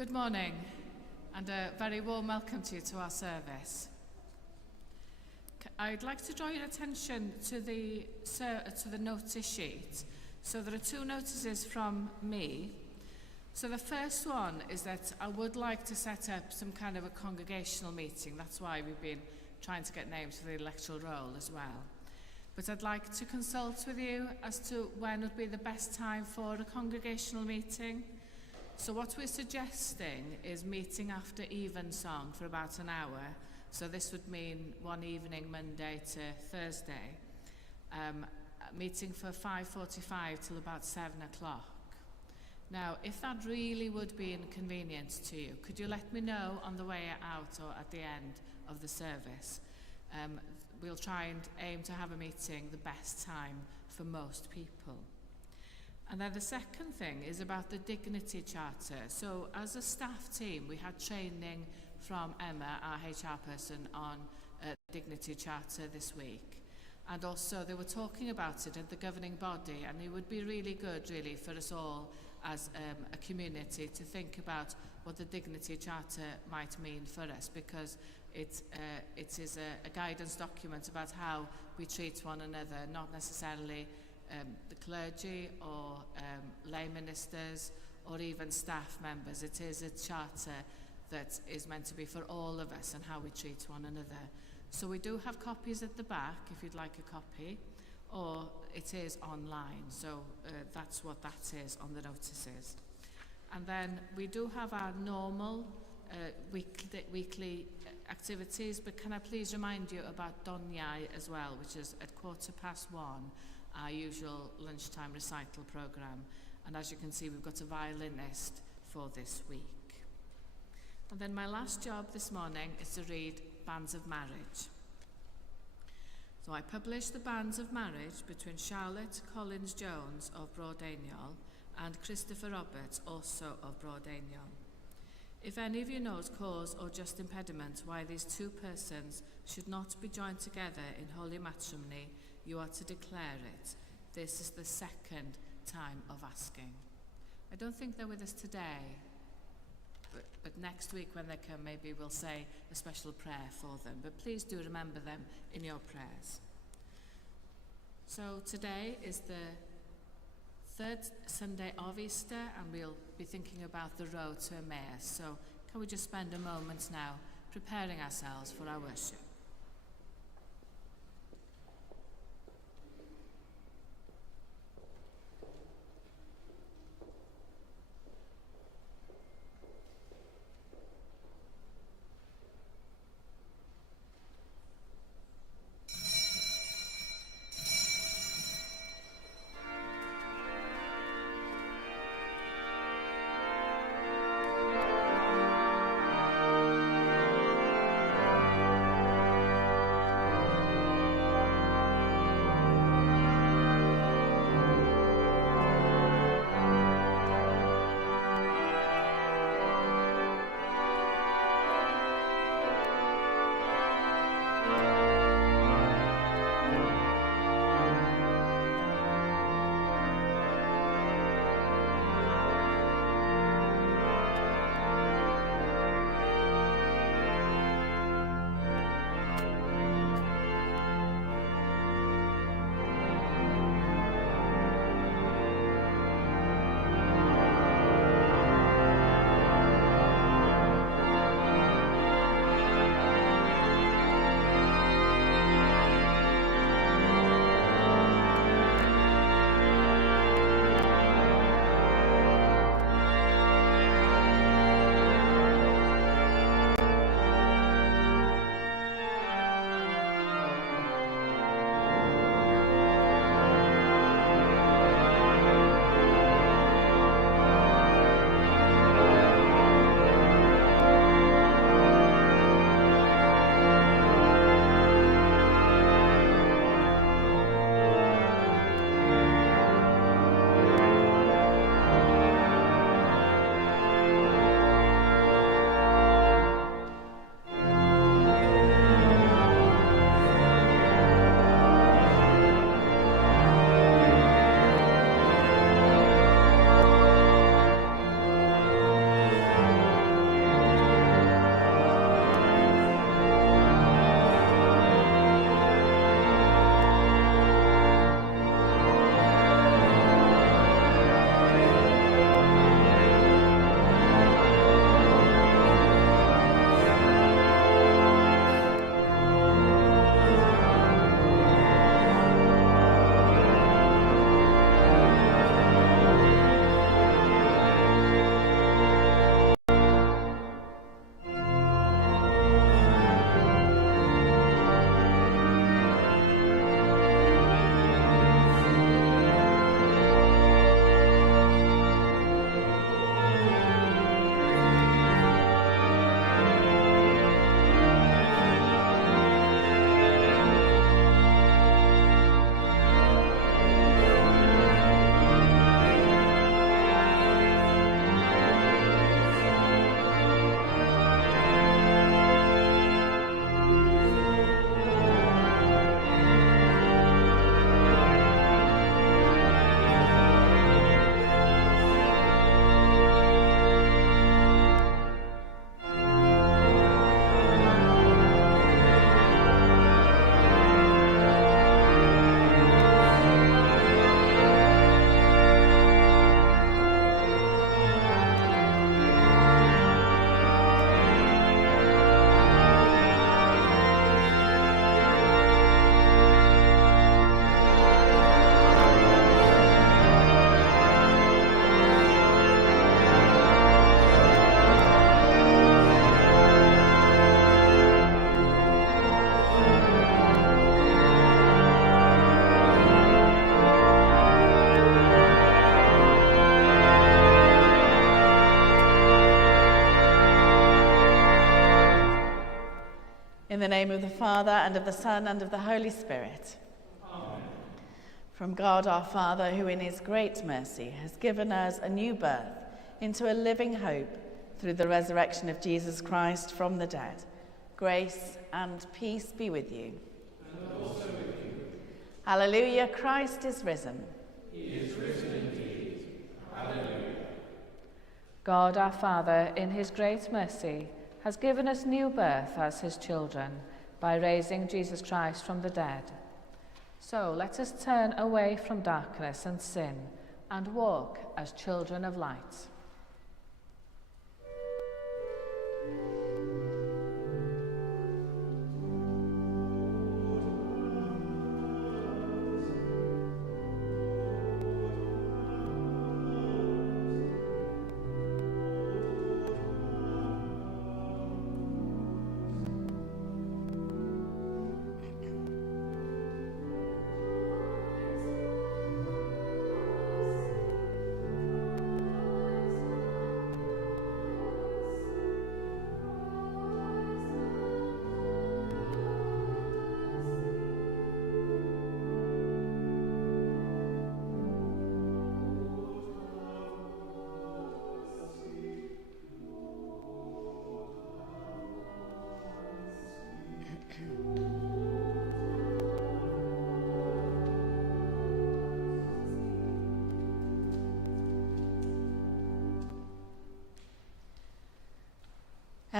Good morning, and a very warm welcome to you to our service. I'd like to draw your attention to the notice sheet. So there are two notices from me. So the first one is that I would like to set up some kind of a congregational meeting. That's why we've been trying to get names for the electoral roll as well. But I'd like to consult with you as to when would be the best time for a congregational meeting. So what we're suggesting is meeting after evensong for about an hour. So this would mean one evening, Monday to Thursday. Meeting for 5:45 till about 7 o'clock. Now, if that really would be inconvenient to you, could you let me know on the way out or at the end of the service? We'll try and aim to have a meeting the best time for most people. And then the second thing is about the Dignity Charter. So as a staff team, we had training from Emma, our HR person, on Dignity Charter this week. And also they were talking about it at the governing body, and it would be really good, really, for us all as a community to think about what the Dignity Charter might mean for us, because it is a guidance document about how we treat one another, not necessarily the clergy or lay ministers or even staff members. It is a charter that is meant to be for all of us and how we treat one another. So we do have copies at the back if you'd like a copy, or it is online. So that's what that is on the notices. And then we do have our normal weekly activities, but can I please remind you about Doniau as well, which is at 1:15, our usual lunchtime recital programme. And as you can see, we've got a violinist for this week. And then my last job this morning is to read Banns of Marriage. So I published the Banns of Marriage between Charlotte Collins-Jones of Broadeniol and Christopher Roberts, also of Broadeniol. If any of you knows cause or just impediment why these two persons should not be joined together in holy matrimony, you are to declare it. This is the second time of asking. I don't think they're with us today, but next week when they come, maybe we'll say a special prayer for them. But please do remember them in your prayers. So today is the third Sunday of Easter, and we'll be thinking about the road to Emmaus. So can we just spend a moment now preparing ourselves for our worship? In the name of the Father, and of the Son, and of the Holy Spirit. Amen. From God our Father, who in his great mercy has given us a new birth into a living hope through the resurrection of Jesus Christ from the dead, grace and peace be with you. And also with you. Hallelujah, Christ is risen. He is risen indeed. Hallelujah. God our Father, in his great mercy, has given us new birth as his children by raising Jesus Christ from the dead. So let us turn away from darkness and sin and walk as children of light.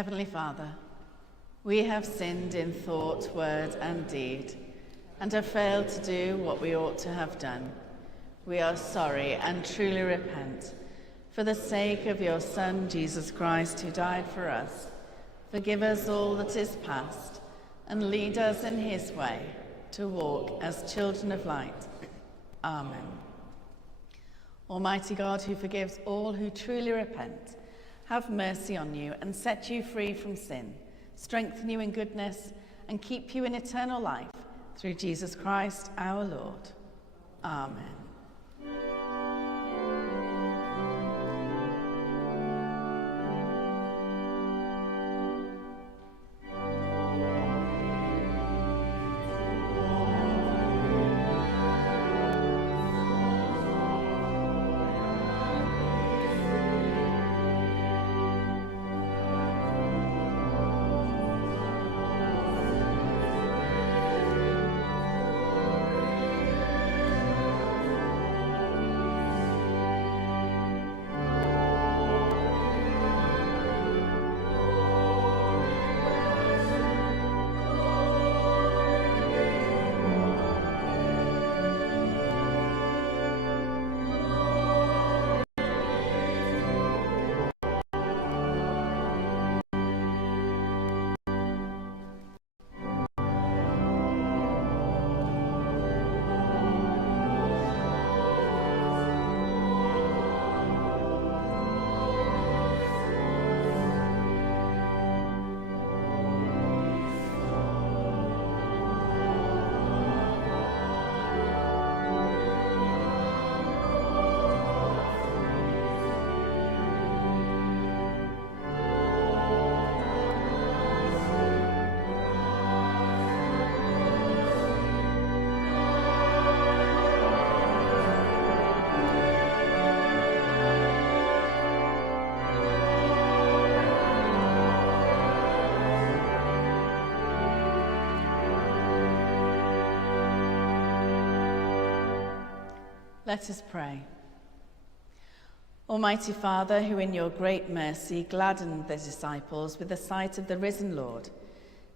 Heavenly Father, we have sinned in thought, word, and deed, and have failed to do what we ought to have done. We are sorry and truly repent. For the sake of your Son, Jesus Christ, who died for us, forgive us all that is past, and lead us in his way to walk as children of light. Amen. Almighty God, who forgives all who truly repent, have mercy on you and set you free from sin, strengthen you in goodness, and keep you in eternal life through Jesus Christ our Lord. Amen. Let us pray. Almighty Father, who in your great mercy gladdened the disciples with the sight of the risen Lord,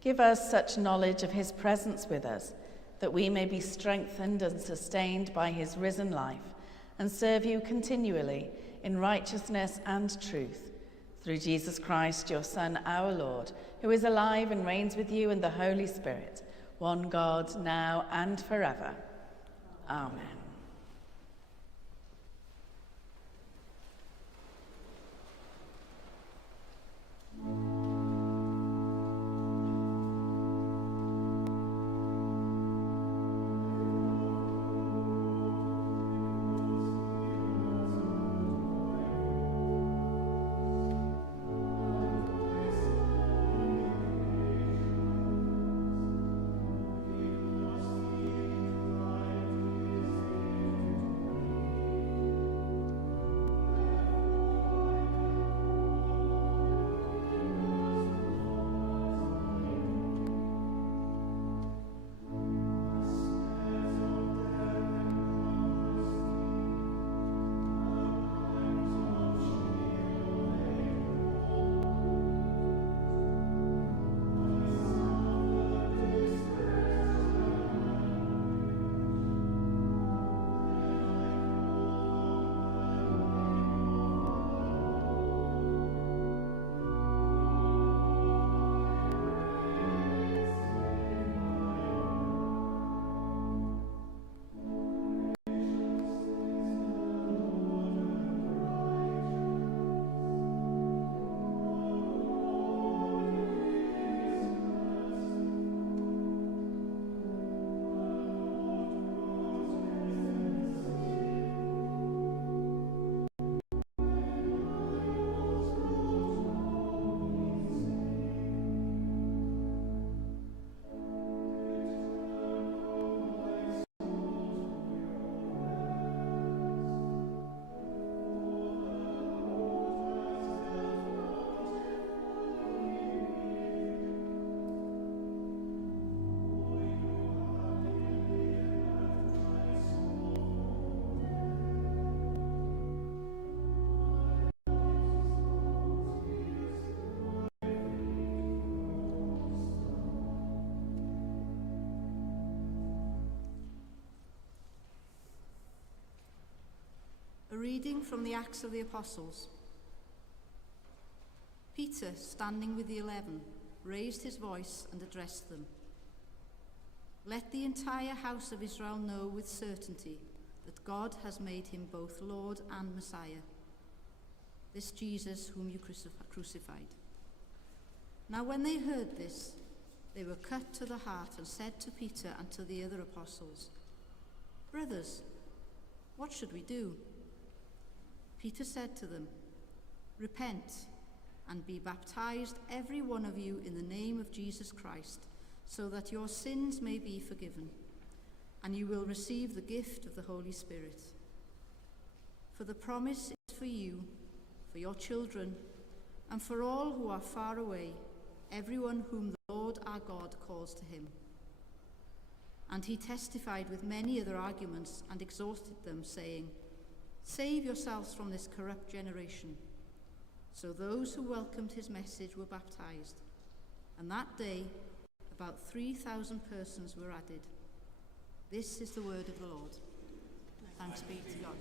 give us such knowledge of his presence with us that we may be strengthened and sustained by his risen life and serve you continually in righteousness and truth. Through Jesus Christ, your Son, our Lord, who is alive and reigns with you in the Holy Spirit, one God, now and forever. Amen. reading from the Acts of the Apostles. Peter, standing with the 11, raised his voice and addressed them. Let the entire house of Israel know with certainty that God has made him both Lord and Messiah, this Jesus whom you crucified. Now when they heard this, they were cut to the heart and said to Peter and to the other apostles, Brothers, what should we do? Peter said to them, Repent and be baptized, every one of you, in the name of Jesus Christ, so that your sins may be forgiven, and you will receive the gift of the Holy Spirit. For the promise is for you, for your children, and for all who are far away, everyone whom the Lord our God calls to him. And he testified with many other arguments and exhorted them, saying, Save yourselves from this corrupt generation. So those who welcomed his message were baptized, and that day about 3,000 persons were added. This is the word of the Lord. Thanks be to God.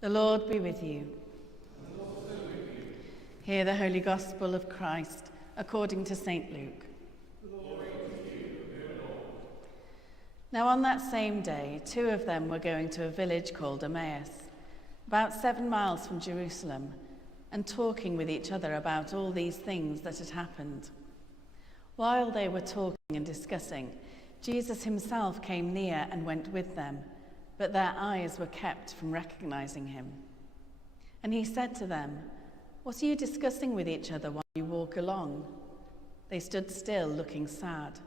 The Lord be with you. Hear the Holy Gospel of Christ according to St. Luke. Glory to you, dear Lord. Now on that same day, 2 of them were going to a village called Emmaus, about 7 miles from Jerusalem, and talking with each other about all these things that had happened. While they were talking and discussing, Jesus himself came near and went with them, but their eyes were kept from recognizing him. And he said to them, What are you discussing with each other while you walk along? They stood still, looking sad.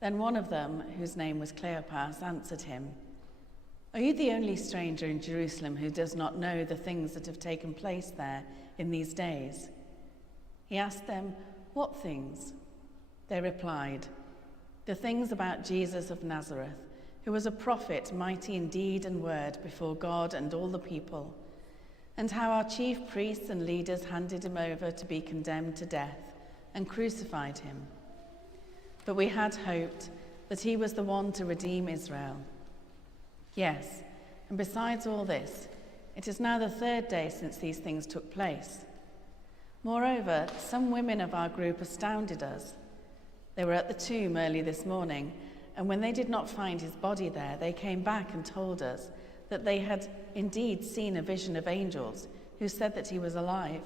Then one of them, whose name was Cleopas, answered him, Are you the only stranger in Jerusalem who does not know the things that have taken place there in these days? He asked them, What things? They replied, The things about Jesus of Nazareth, who was a prophet, mighty in deed and word before God and all the people, and how our chief priests and leaders handed him over to be condemned to death and crucified him. But we had hoped that he was the one to redeem Israel. Yes, and besides all this, it is now the 3rd day since these things took place. Moreover, some women of our group astounded us. They were at the tomb early this morning, and when they did not find his body there, they came back and told us that they had indeed seen a vision of angels who said that he was alive.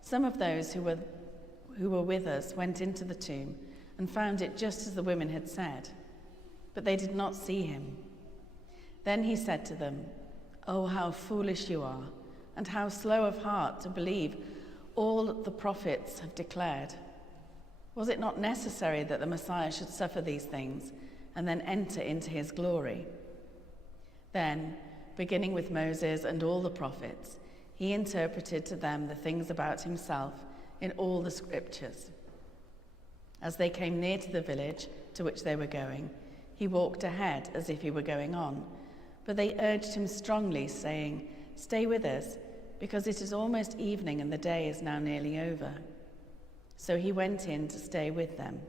Some of those who were with us went into the tomb and found it just as the women had said, but they did not see him. Then he said to them, Oh, how foolish you are, and how slow of heart to believe all the prophets have declared. Was it not necessary that the Messiah should suffer these things and then enter into his glory? Then, beginning with Moses and all the prophets, he interpreted to them the things about himself in all the scriptures. As they came near to the village to which they were going, he walked ahead as if he were going on, but they urged him strongly, saying, Stay with us, because it is almost evening and the day is now nearly over. So he went in to stay with them.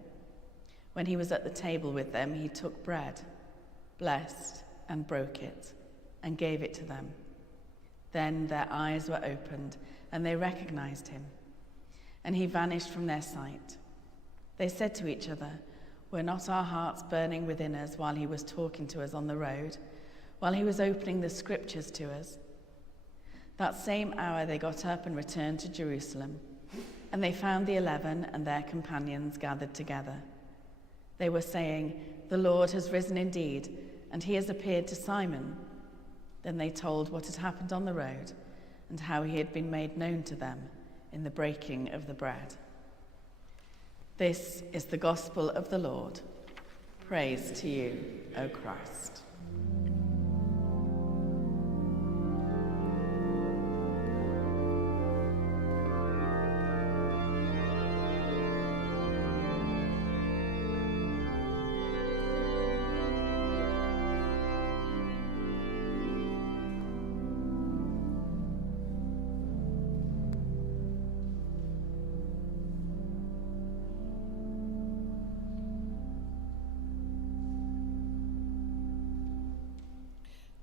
When he was at the table with them, he took bread, blessed and broke it, and gave it to them. Then their eyes were opened, and they recognized him, and he vanished from their sight. They said to each other, Were not our hearts burning within us while he was talking to us on the road, while he was opening the scriptures to us? That same hour they got up and returned to Jerusalem, and they found the 11 and their companions gathered together. They were saying, "The Lord has risen indeed, and he has appeared to Simon." Then they told what had happened on the road and how he had been made known to them in the breaking of the bread. This is the gospel of the Lord. Praise to you, O Christ.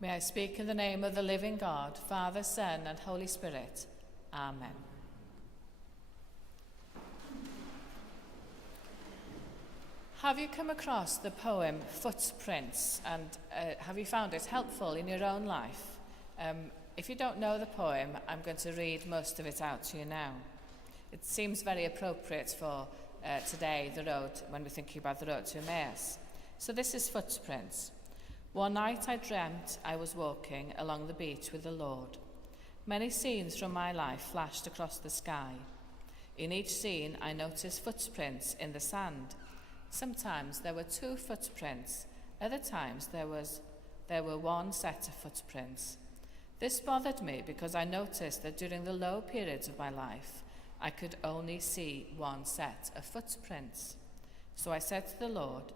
May I speak in the name of the living God, Father, Son, and Holy Spirit. Amen. Have you come across the poem Footprints, and have you found it helpful in your own life? If you don't know the poem, I'm going to read most of it out to you now. It seems very appropriate for today, the road, when we're thinking about the road to Emmaus. So this is Footprints. One night I dreamt I was walking along the beach with the Lord. Many scenes from my life flashed across the sky. In each scene I noticed footprints in the sand. Sometimes there were 2 footprints, other times there were one set of footprints. This bothered me because I noticed that during the low periods of my life I could only see one set of footprints. So I said to the Lord,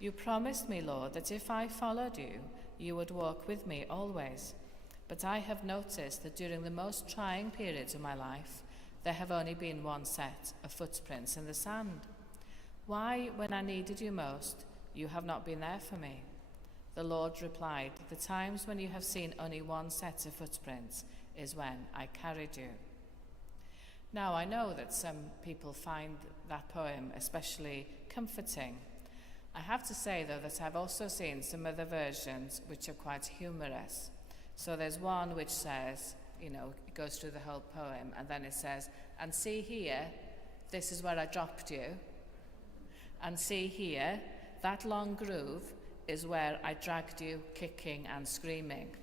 "You promised me, Lord, that if I followed you, you would walk with me always. But I have noticed that during the most trying periods of my life, there have only been one set of footprints in the sand. Why, when I needed you most, you have not been there for me?" The Lord replied, "The times when you have seen only one set of footprints is when I carried you." Now, I know that some people find that poem especially comforting. I have to say, though, that I've also seen some other versions which are quite humorous. So there's one which says, it goes through the whole poem, and then it says, "And see here, this is where I dropped you. And see here, that long groove is where I dragged you kicking and screaming."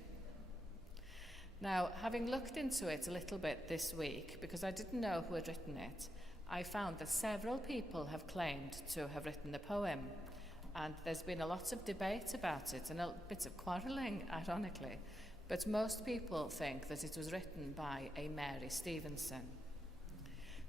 Now, having looked into it a little bit this week, because I didn't know who had written it, I found that several people have claimed to have written the poem. And there's been a lot of debate about it and a bit of quarrelling, ironically. But most people think that it was written by a Mary Stevenson.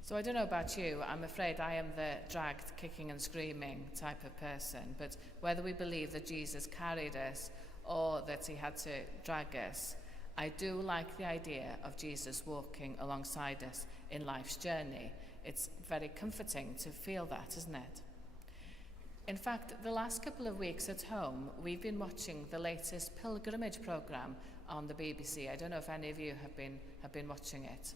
So I don't know about you, I'm afraid I am the dragged, kicking and screaming type of person. But whether we believe that Jesus carried us or that he had to drag us, I do like the idea of Jesus walking alongside us in life's journey. It's very comforting to feel that, isn't it? In fact, the last couple of weeks at home, we've been watching the latest pilgrimage programme on the BBC. I don't know if any of you have been watching it.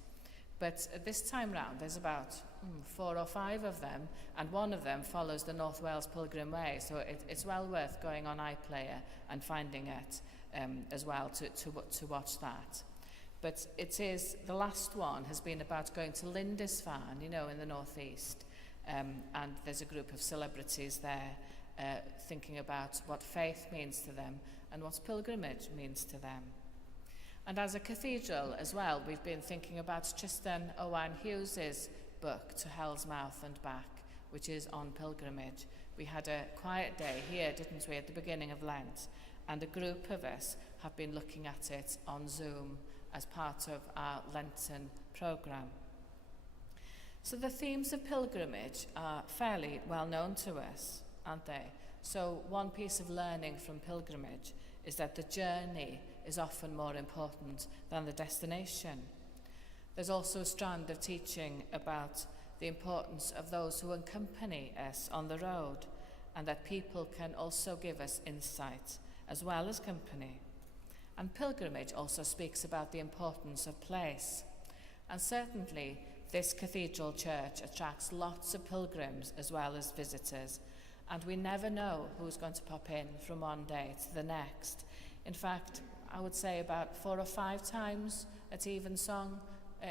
But this time round, there's about 4 or 5 of them, and one of them follows the North Wales Pilgrim Way, so it's well worth going on iPlayer and finding it as well to watch that. But the last one has been about going to Lindisfarne, in the northeast. And there's a group of celebrities there thinking about what faith means to them and what pilgrimage means to them. And as a cathedral as well, we've been thinking about Tristan Owen Hughes's book, To Hell's Mouth and Back, which is on pilgrimage. We had a quiet day here, didn't we, at the beginning of Lent, and a group of us have been looking at it on Zoom as part of our Lenten programme. So the themes of pilgrimage are fairly well known to us, aren't they? So one piece of learning from pilgrimage is that the journey is often more important than the destination. There's also a strand of teaching about the importance of those who accompany us on the road, and that people can also give us insight as well as company. And pilgrimage also speaks about the importance of place. And certainly, this cathedral church attracts lots of pilgrims as well as visitors, And we never know who's going to pop in from one day to the next. In fact, I would say about 4 or 5 times at Evensong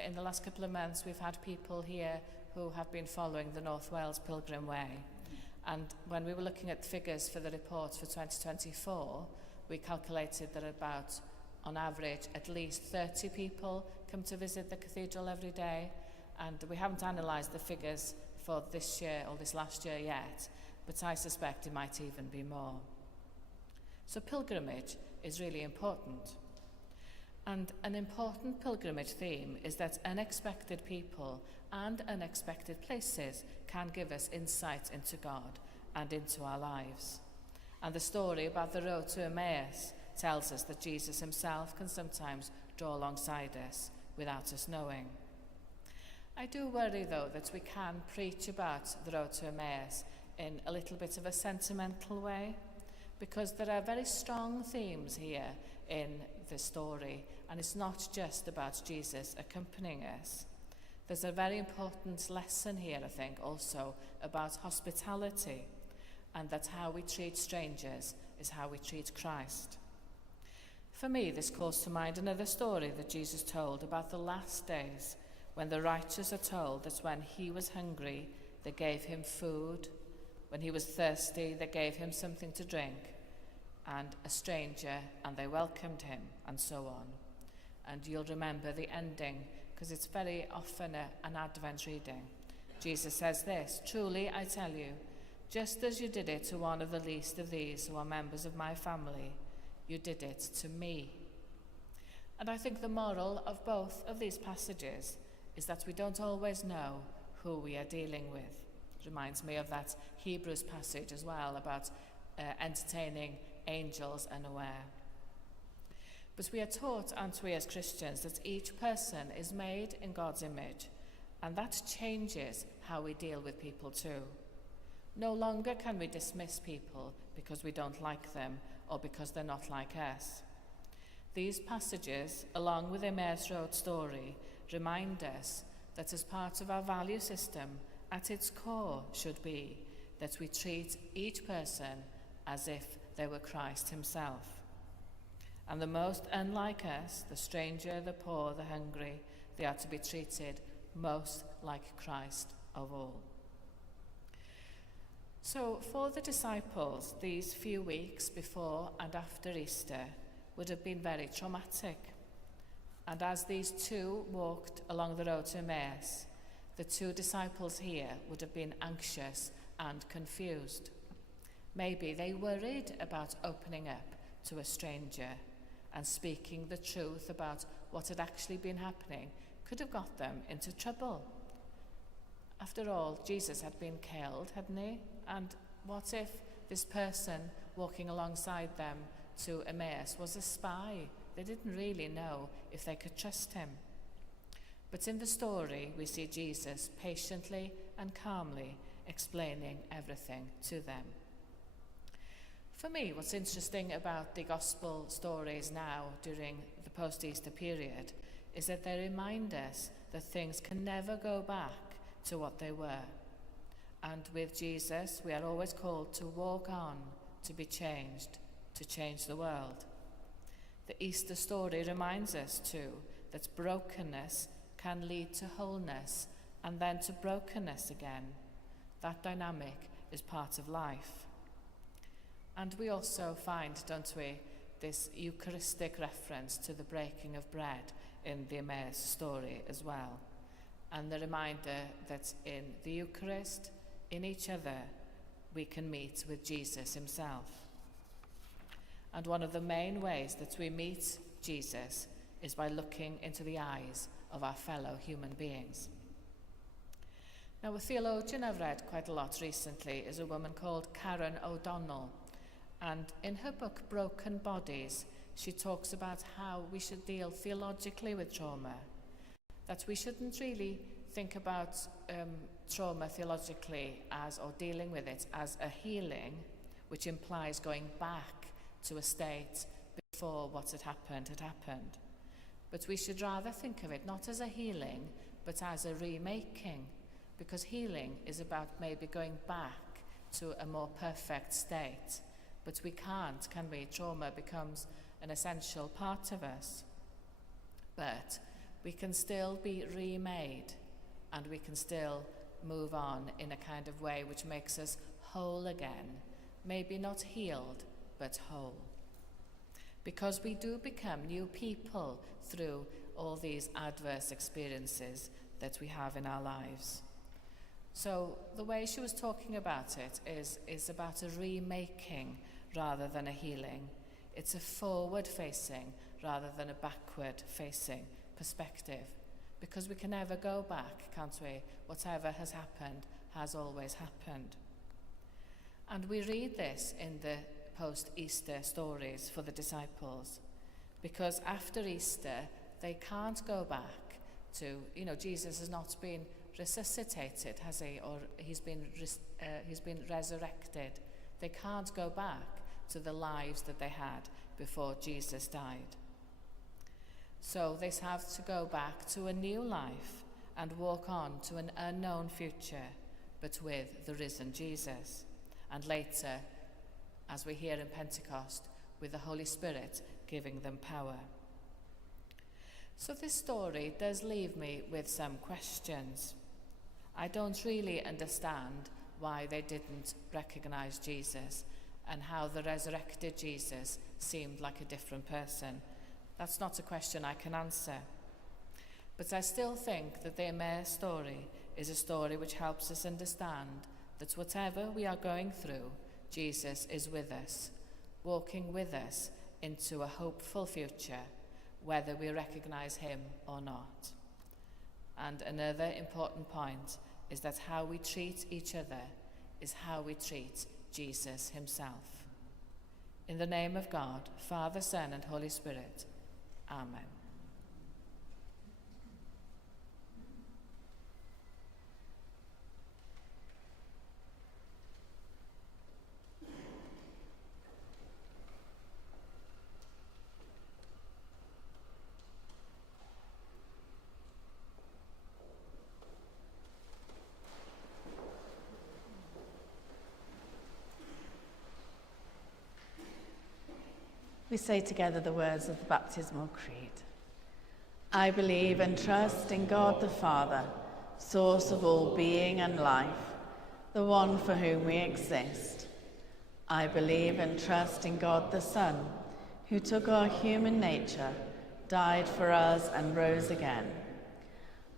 in the last couple of months, we've had people here who have been following the North Wales Pilgrim Way. And when we were looking at the figures for the report for 2024, we calculated that about, on average, at least 30 people come to visit the cathedral every day. And we haven't analysed the figures for this year or this last year yet, but I suspect it might even be more. So pilgrimage is really important. And an important pilgrimage theme is that unexpected people and unexpected places can give us insight into God and into our lives. And the story about the road to Emmaus tells us that Jesus himself can sometimes draw alongside us without us knowing. I do worry, though, that we can preach about the road to Emmaus in a little bit of a sentimental way, because there are very strong themes here in the story, and it's not just about Jesus accompanying us. There's a very important lesson here, I think, also about hospitality, and that how we treat strangers is how we treat Christ. For me, this calls to mind another story that Jesus told about the last days, when the righteous are told that when he was hungry, they gave him food, when he was thirsty, they gave him something to drink, and a stranger, and they welcomed him, and so on. And you'll remember the ending, because it's very often an Advent reading. Jesus says this, "Truly I tell you, just as you did it to one of the least of these who are members of my family, you did it to me." And I think the moral of both of these passages is that we don't always know who we are dealing with. It reminds me of that Hebrews passage as well about entertaining angels unaware. But we are taught, aren't we, as Christians, that each person is made in God's image, and that changes how we deal with people too. No longer can we dismiss people because we don't like them or because they're not like us. These passages, along with the Emmaus Road story, remind us that as part of our value system, at its core should be that we treat each person as if they were Christ himself. And the most unlike us, the stranger, the poor, the hungry, they are to be treated most like Christ of all. So for the disciples, these few weeks before and after Easter would have been very traumatic. And as these two walked along the road to Emmaus, the two disciples here would have been anxious and confused. Maybe they worried about opening up to a stranger, and speaking the truth about what had actually been happening could have got them into trouble. After all, Jesus had been killed, hadn't he? And what if this person walking alongside them to Emmaus was a spy? They didn't really know if they could trust him. But in the story, we see Jesus patiently and calmly explaining everything to them. For me, what's interesting about the gospel stories now during the post-Easter period is that they remind us that things can never go back to what they were. And with Jesus, we are always called to walk on, to be changed, to change the world. The Easter story reminds us too that brokenness can lead to wholeness and then to brokenness again. That dynamic is part of life. And we also find, don't we, this Eucharistic reference to the breaking of bread in the Emmaus story as well. And the reminder that in the Eucharist, in each other, we can meet with Jesus himself. And one of the main ways that we meet Jesus is by looking into the eyes of our fellow human beings. Now, a theologian I've read quite a lot recently is a woman called Karen O'Donnell. And in her book, Broken Bodies, she talks about how we should deal theologically with trauma. That we shouldn't really think about trauma theologically as, or dealing with it as a healing, which implies going back to a state before what had happened. But we should rather think of it not as a healing, but as a remaking, because healing is about maybe going back to a more perfect state. But we can't, can we? Trauma becomes an essential part of us. But we can still be remade, and we can still move on in a kind of way which makes us whole again. Maybe not healed, but whole. Because we do become new people through all these adverse experiences that we have in our lives. So the way she was talking about it is about a remaking rather than a healing. It's a forward-facing rather than a backward-facing perspective. Because we can never go back, can't we? Whatever has happened has always happened. And we read this in the post-Easter stories for the disciples. Because after Easter, they can't go back to, Jesus has not been resuscitated, has he? Or he's been resurrected. They can't go back to the lives that they had before Jesus died. So they have to go back to a new life and walk on to an unknown future, but with the risen Jesus. And later, as we hear in Pentecost, with the Holy Spirit giving them power. So this story does leave me with some questions. I don't really understand why they didn't recognize Jesus and how the resurrected Jesus seemed like a different person. That's not a question I can answer. But I still think that the Emmaus story is a story which helps us understand that whatever we are going through, Jesus is with us, walking with us into a hopeful future, whether we recognize him or not. And another important point is that how we treat each other is how we treat Jesus himself. In the name of God, Father, Son, and Holy Spirit. Amen. We say together the words of the baptismal creed. I believe and trust in God the Father, source of all being and life, the one for whom we exist. I believe and trust in God the Son, who took our human nature, died for us and rose again.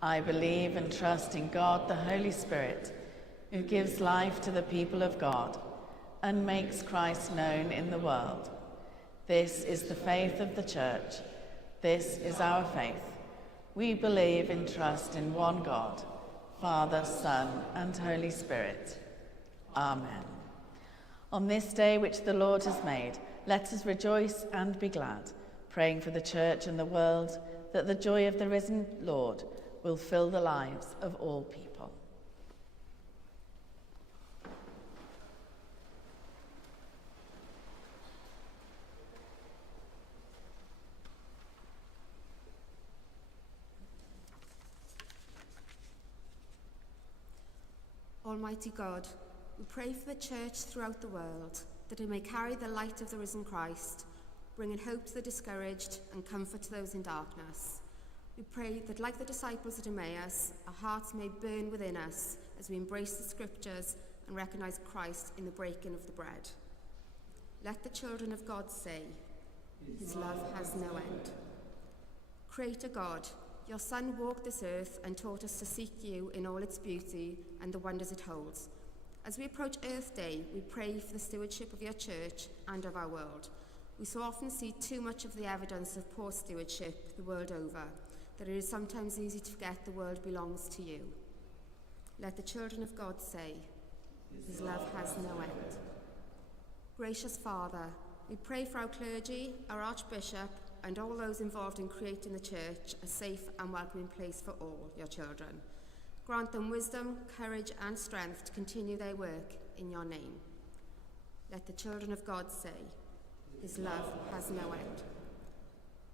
I believe and trust in God the Holy Spirit, who gives life to the people of God and makes Christ known in the world. This is the faith of the Church. This is our faith. We believe and trust in one God, Father, Son, and Holy Spirit. Amen. On this day which the Lord has made, let us rejoice and be glad, praying for the Church and the world, that the joy of the risen Lord will fill the lives of all people. Almighty God, we pray for the Church throughout the world, that it may carry the light of the risen Christ, bringing hope to the discouraged and comfort to those in darkness. We pray that, like the disciples at Emmaus, our hearts may burn within us as we embrace the Scriptures and recognise Christ in the breaking of the bread. Let the children of God say, His love has no end. Creator God, your Son walked this earth and taught us to seek you in all its beauty and the wonders it holds. As we approach Earth Day, we pray for the stewardship of your Church and of our world. We so often see too much of the evidence of poor stewardship the world over, that it is sometimes easy to forget the world belongs to you. Let the children of God say, His love has no end. Gracious Father, we pray for our clergy, our Archbishop, and all those involved in creating the Church a safe and welcoming place for all your children. Grant them wisdom, courage, and strength to continue their work in your name. Let the children of God say, His love has no end.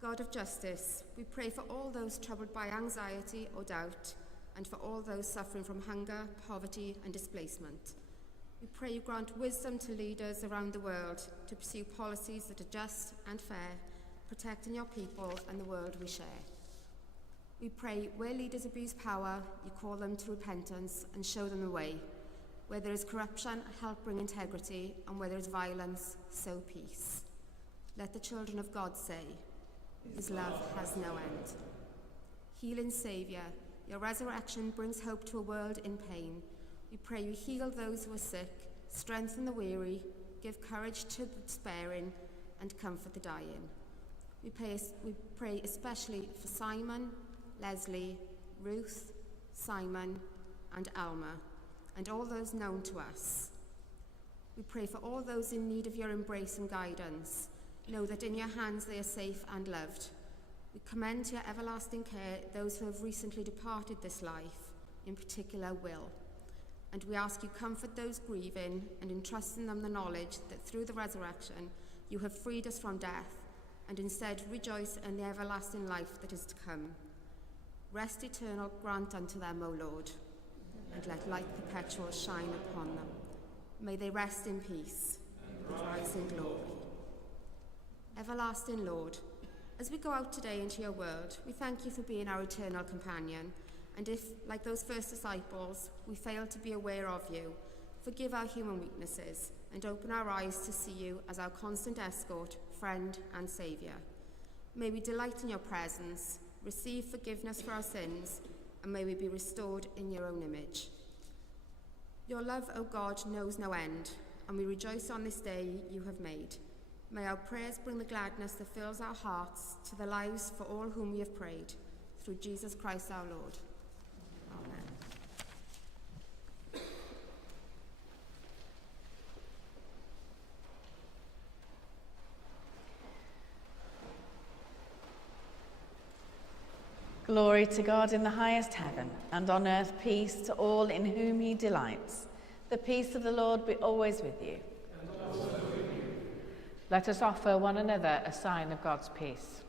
God of justice, we pray for all those troubled by anxiety or doubt, and for all those suffering from hunger, poverty, and displacement. We pray you grant wisdom to leaders around the world to pursue policies that are just and fair, protecting your people and the world we share. We pray where leaders abuse power, you call them to repentance and show them the way. Where there is corruption, help bring integrity, and where there is violence, sow peace. Let the children of God say, His love has no end. Healing Saviour, your resurrection brings hope to a world in pain. We pray you heal those who are sick, strengthen the weary, give courage to the despairing, and comfort the dying. We pray especially for Simon, Leslie, Ruth, Simon, and Alma, and all those known to us. We pray for all those in need of your embrace and guidance. Know that in your hands they are safe and loved. We commend to your everlasting care those who have recently departed this life, in particular Will. And we ask you comfort those grieving and entrust in them the knowledge that through the resurrection you have freed us from death, and instead rejoice in the everlasting life that is to come. Rest eternal grant unto them, O Lord, and let light perpetual shine upon them. May they rest in peace and rise in glory. Everlasting Lord, as we go out today into your world, we thank you for being our eternal companion. And if, like those first disciples, we fail to be aware of you, forgive our human weaknesses and open our eyes to see you as our constant escort, friend, and Saviour. May we delight in your presence, receive forgiveness for our sins, and may we be restored in your own image. Your love, O God, knows no end, and we rejoice on this day you have made. May our prayers bring the gladness that fills our hearts to the lives for all whom we have prayed. Through Jesus Christ our Lord. Amen. Glory to God in the highest heaven, and on earth peace to all in whom he delights. The peace of the Lord be always with you. Let us offer one another a sign of God's peace.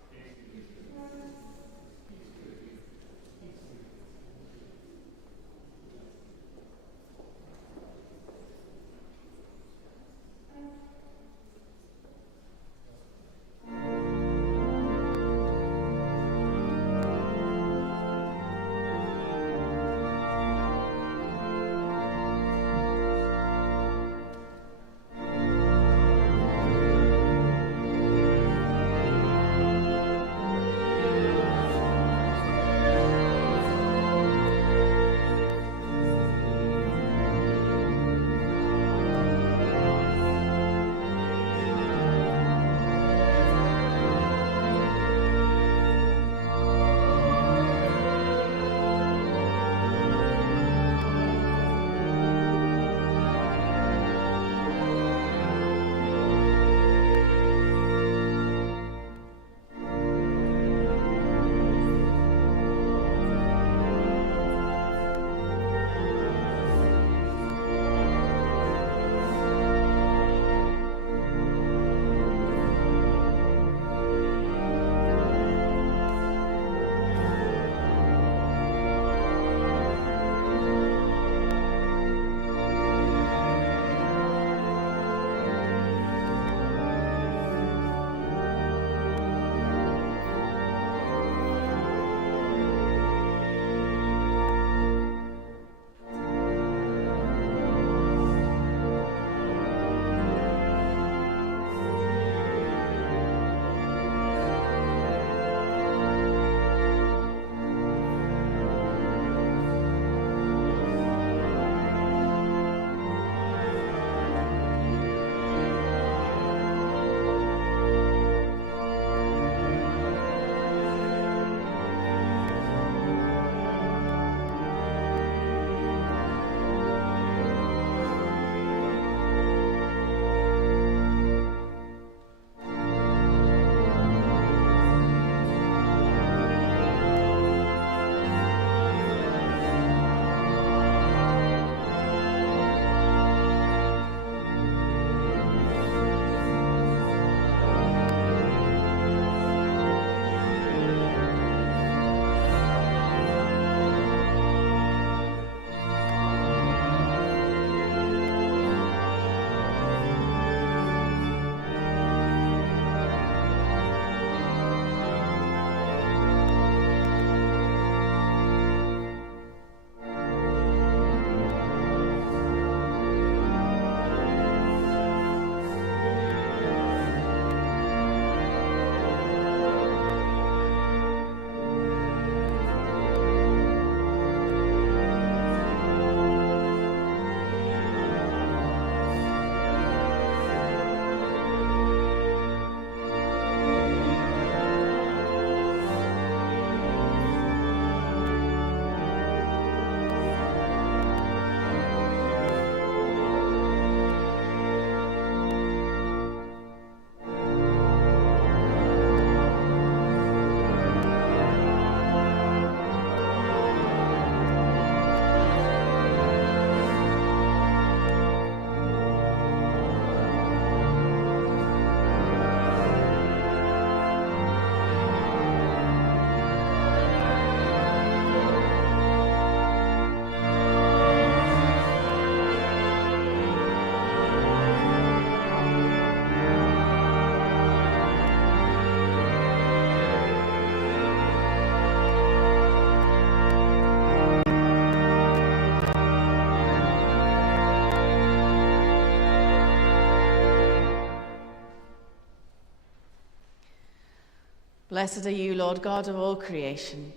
Blessed are you, Lord God of all creation.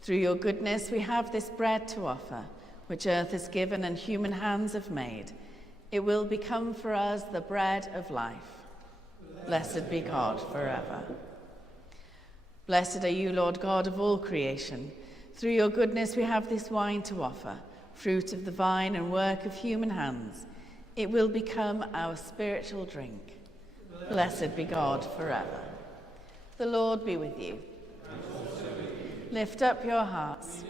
Through your goodness we have this bread to offer, which earth has given and human hands have made. It will become for us the bread of life. Blessed be God forever. Blessed are you, Lord God of all creation. Through your goodness we have this wine to offer, fruit of the vine and work of human hands. It will become our spiritual drink. Blessed be God forever. The Lord be with you. And also with you. Lift up your hearts.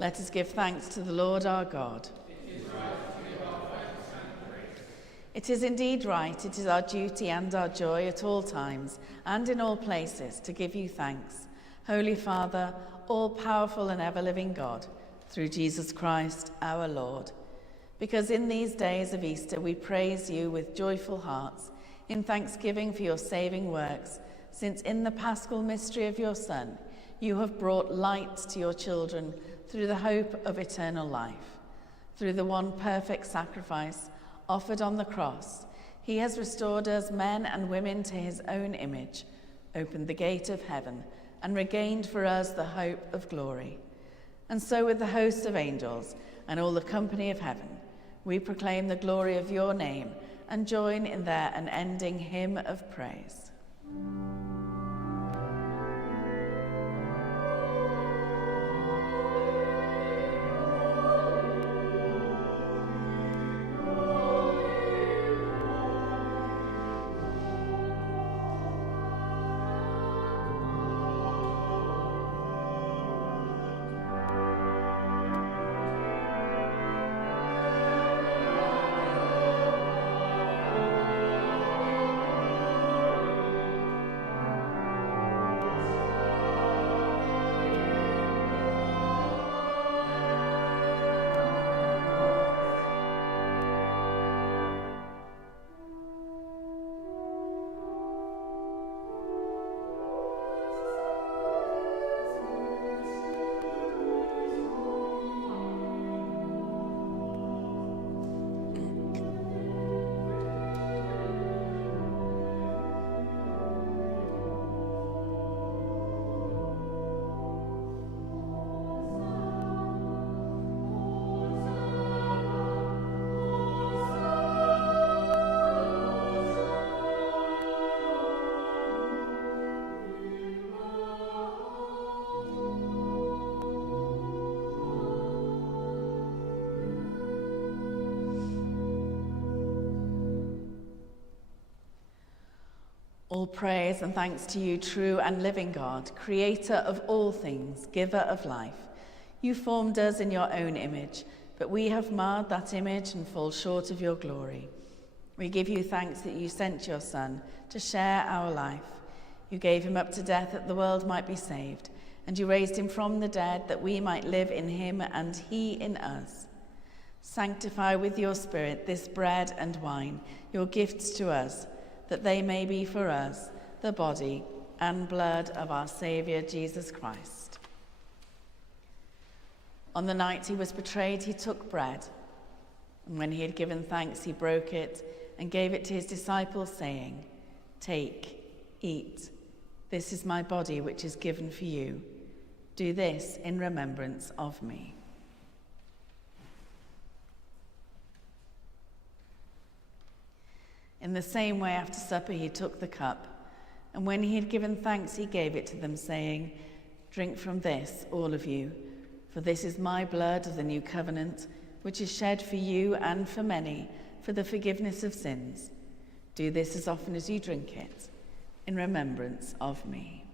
Let us give thanks to the Lord our God. It is right to give our thanks and praise. It is indeed right, it is our duty and our joy at all times and in all places to give you thanks, Holy Father, all-powerful and ever-living God, through Jesus Christ our Lord. Because in these days of Easter we praise you with joyful hearts, in thanksgiving for your saving works, since in the paschal mystery of your Son, you have brought light to your children through the hope of eternal life. Through the one perfect sacrifice offered on the cross, he has restored us men and women to his own image, opened the gate of heaven, and regained for us the hope of glory. And so with the host of angels and all the company of heaven, we proclaim the glory of your name and join in their unending hymn of praise. All praise and thanks to you, true and living God, creator of all things, giver of life. You formed us in your own image, but we have marred that image and fall short of your glory. We give you thanks that you sent your Son to share our life. You gave him up to death that the world might be saved, and you raised him from the dead that we might live in him and he in us. Sanctify with your Spirit this bread and wine, your gifts to us, that they may be for us the body and blood of our Saviour Jesus Christ. On the night he was betrayed, he took bread, and when he had given thanks, he broke it and gave it to his disciples, saying, "Take, eat. This is my body, which is given for you. Do this in remembrance of me." In the same way, after supper, he took the cup, and when he had given thanks, he gave it to them, saying, "Drink from this, all of you, for this is my blood of the new covenant, which is shed for you and for many for the forgiveness of sins. Do this as often as you drink it, in remembrance of me."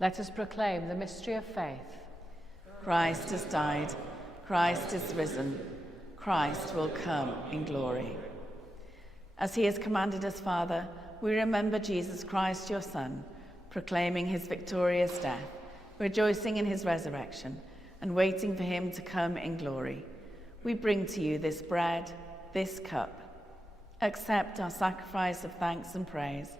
Let us proclaim the mystery of faith. Christ has died. Christ is risen. Christ will come in glory. As he has commanded us, Father, we remember Jesus Christ, your Son, proclaiming his victorious death, rejoicing in his resurrection, and waiting for him to come in glory. We bring to you this bread, this cup. Accept our sacrifice of thanks and praise.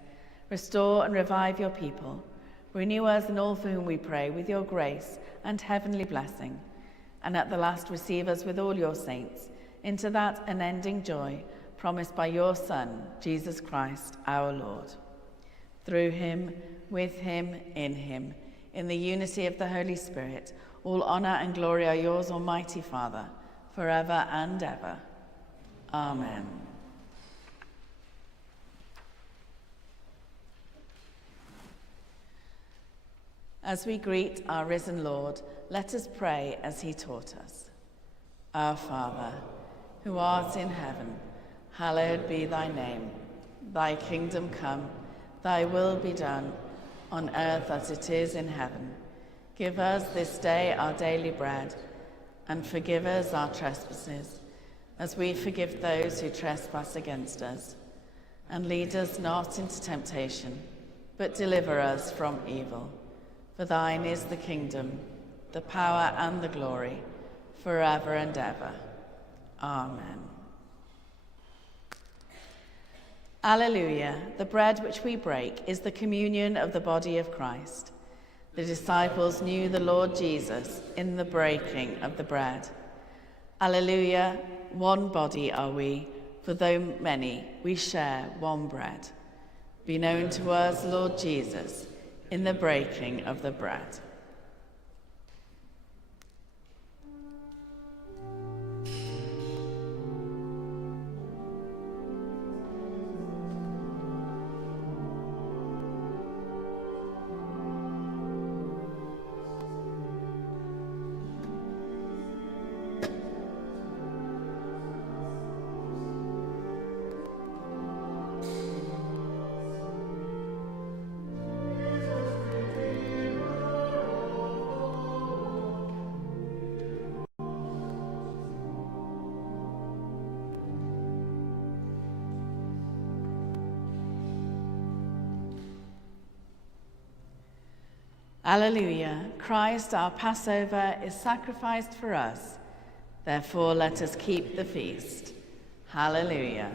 Restore and revive your people. Renew us and all for whom we pray with your grace and heavenly blessing. And at the last receive us with all your saints into that unending joy, promised by your Son, Jesus Christ, our Lord. Through him, with him, in the unity of the Holy Spirit, all honour and glory are yours, Almighty Father, forever and ever. Amen. As we greet our risen Lord, let us pray as he taught us. Our Father, who art in heaven, hallowed be thy name. Thy kingdom come, thy will be done, on earth as it is in heaven. Give us this day our daily bread, and forgive us our trespasses, as we forgive those who trespass against us. And lead us not into temptation, but deliver us from evil. For thine is the kingdom, the power and the glory, forever and ever. Amen. Alleluia. The bread which we break is the communion of the body of Christ. The disciples knew the Lord Jesus in the breaking of the bread. Alleluia. One body are we, for though many, we share one bread. Be known to us, Lord Jesus, in the breaking of the bread. Alleluia. Christ, our Passover, is sacrificed for us. Therefore, let us keep the feast. Hallelujah.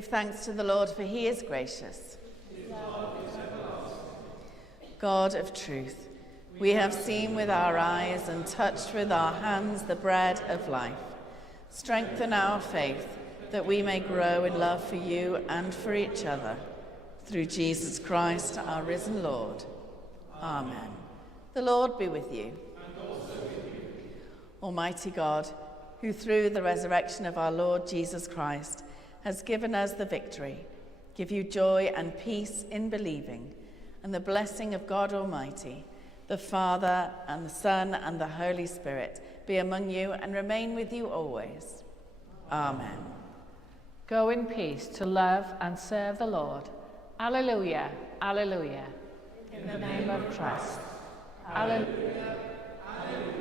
Give thanks to the Lord, for he is gracious. God of truth, we have seen with our eyes and touched with our hands the bread of life. Strengthen our faith, that we may grow in love for you and for each other. Through Jesus Christ, our risen Lord. Amen. The Lord be with you. And also with you. Almighty God, who through the resurrection of our Lord Jesus Christ has given us the victory, give you joy and peace in believing, and the blessing of God Almighty, the Father and the Son and the Holy Spirit, be among you and remain with you always. Amen. Go in peace to love and serve the Lord. Alleluia, alleluia. In the name of Christ. Alleluia, alleluia.